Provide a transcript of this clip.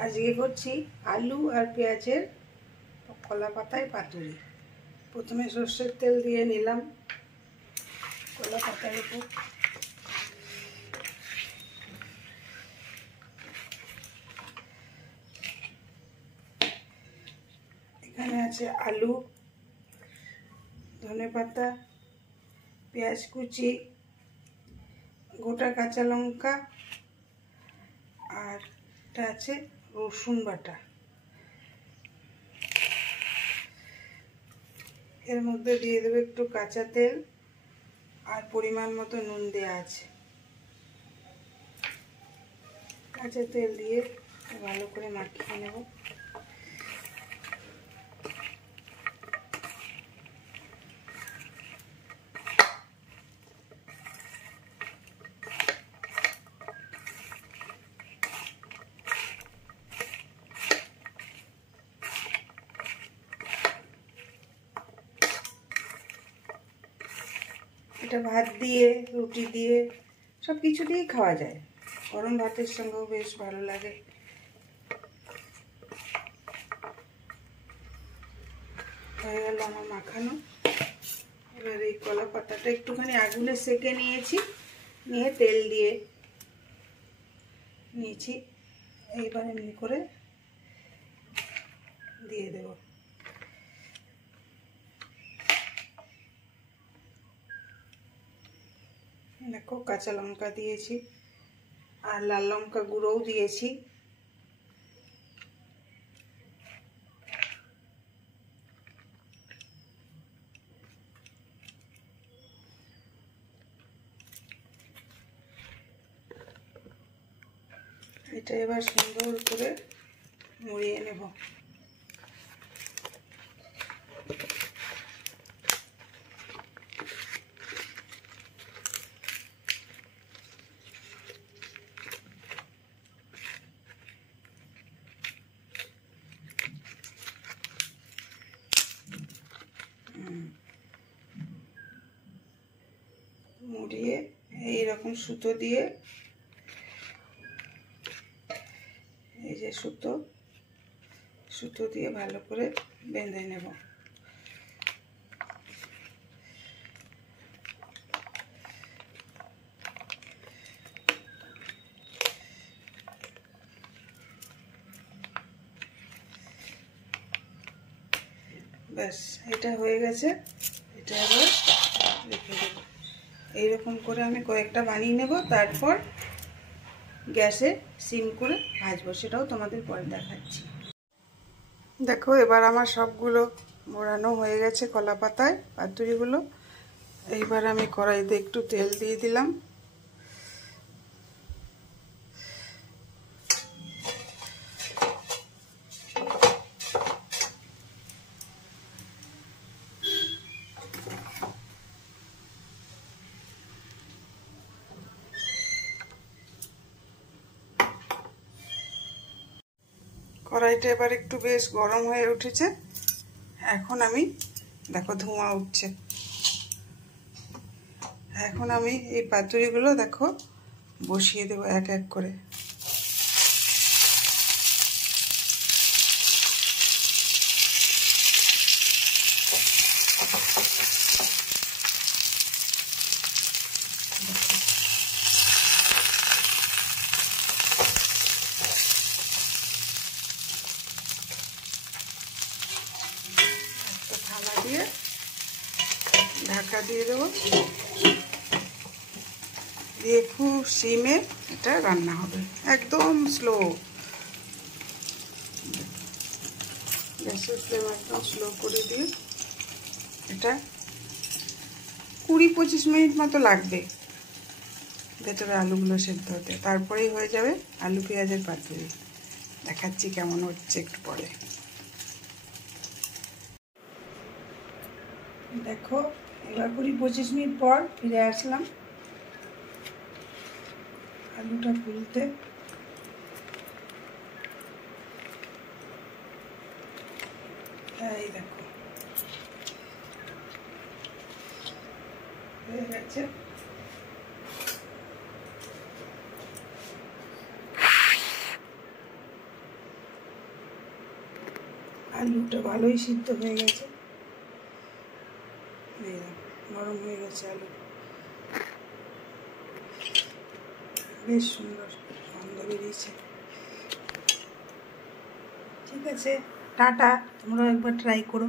আজকে করছি আলু আর পেঁয়াজের কলা পাতায় পাতুরি। প্রথমে সর্ষের তেল দিয়ে নিলাম কলা পাতার উপর। এখানে আছে আলু, ধনেপাতা, পেঁয়াজ কুচি, গোটা কাঁচা লঙ্কা, আর এটা আছে রসুন বাটা। এর মধ্যে দিয়ে দেবো একটু কাঁচা তেল আর পরিমাণ মতো নুন দেওয়া আছে। কাঁচা তেল দিয়ে ভালো করে মাখিয়ে নেব। এটা ভাত দিয়ে, রুটি দিয়ে, সব কিছু দিয়েই খাওয়া যায়। গরম ভাতের সঙ্গেও বেশ ভালো লাগে। হয়ে গেল আমার মাখানো। এবার এই কলা পাতাটা একটুখানি আগুনে সেঁকে নিয়েছি, নিয়ে তেল দিয়ে নিয়েছি। এইবার এমনি করে দিয়ে দেব। দেখো কাঁচা লঙ্কা দিয়েছি আর লাল লঙ্কা গুঁড়োও দিয়েছি। এটা এবার সুন্দর করে মুড়িয়ে নেব। মুড়িয়ে এইরকম সুতো দিয়ে, এই যে সুতো দিয়ে ভালো করে বেঁধে নেব। ব্যাস, এটা হয়ে গেছে। এটা আবার রেখে দেব। এইরকম করে আমি কয়েকটা বানিয়ে নেব, তারপর গ্যাসে সিম করে ভাজবো, সেটাও তোমাদের পরে দেখাচ্ছি। দেখো এবার আমার সবগুলো মোড়ানো হয়ে গেছে কলা পাতায় পাতুরিগুলো। এইবার আমি কড়াইতে একটু তেল দিয়ে দিলাম। কড়াইটা এবার একটু বেশ গরম হয়ে উঠেছে। এখন আমি, দেখো ধোঁয়া উঠছে, এখন আমি এই পাতুরিগুলো দেখো বসিয়ে দেবো এক এক করে। একটা থালা দিয়ে ঢাকা দিয়ে দেবো, দিয়ে খুব সিমে এটা রান্না হবে, একদম স্লো। গ্যাসের ফ্লেম একদম স্লো করে দিয়ে এটা 20-25 মিনিট মতো লাগবে ভেতরে আলুগুলো সেদ্ধ হতে, তারপরেই হয়ে যাবে আলু পেঁয়াজের পাতুরি। দেখাচ্ছি কেমন হচ্ছে একটু পরে। দেখো এবার 20-25 মিনিট পর ফিরে আসলাম আলুটা ফুলতে। এই দেখো হয়ে গেছে। আলুটা ভালোই সিদ্ধ হয়ে গেছে, নরম হয়ে গেছে আলু, বেশ সুন্দর গন্ধ বেরিয়েছে। ঠিক আছে, টাটা, তোমরাও একবার ট্রাই করো।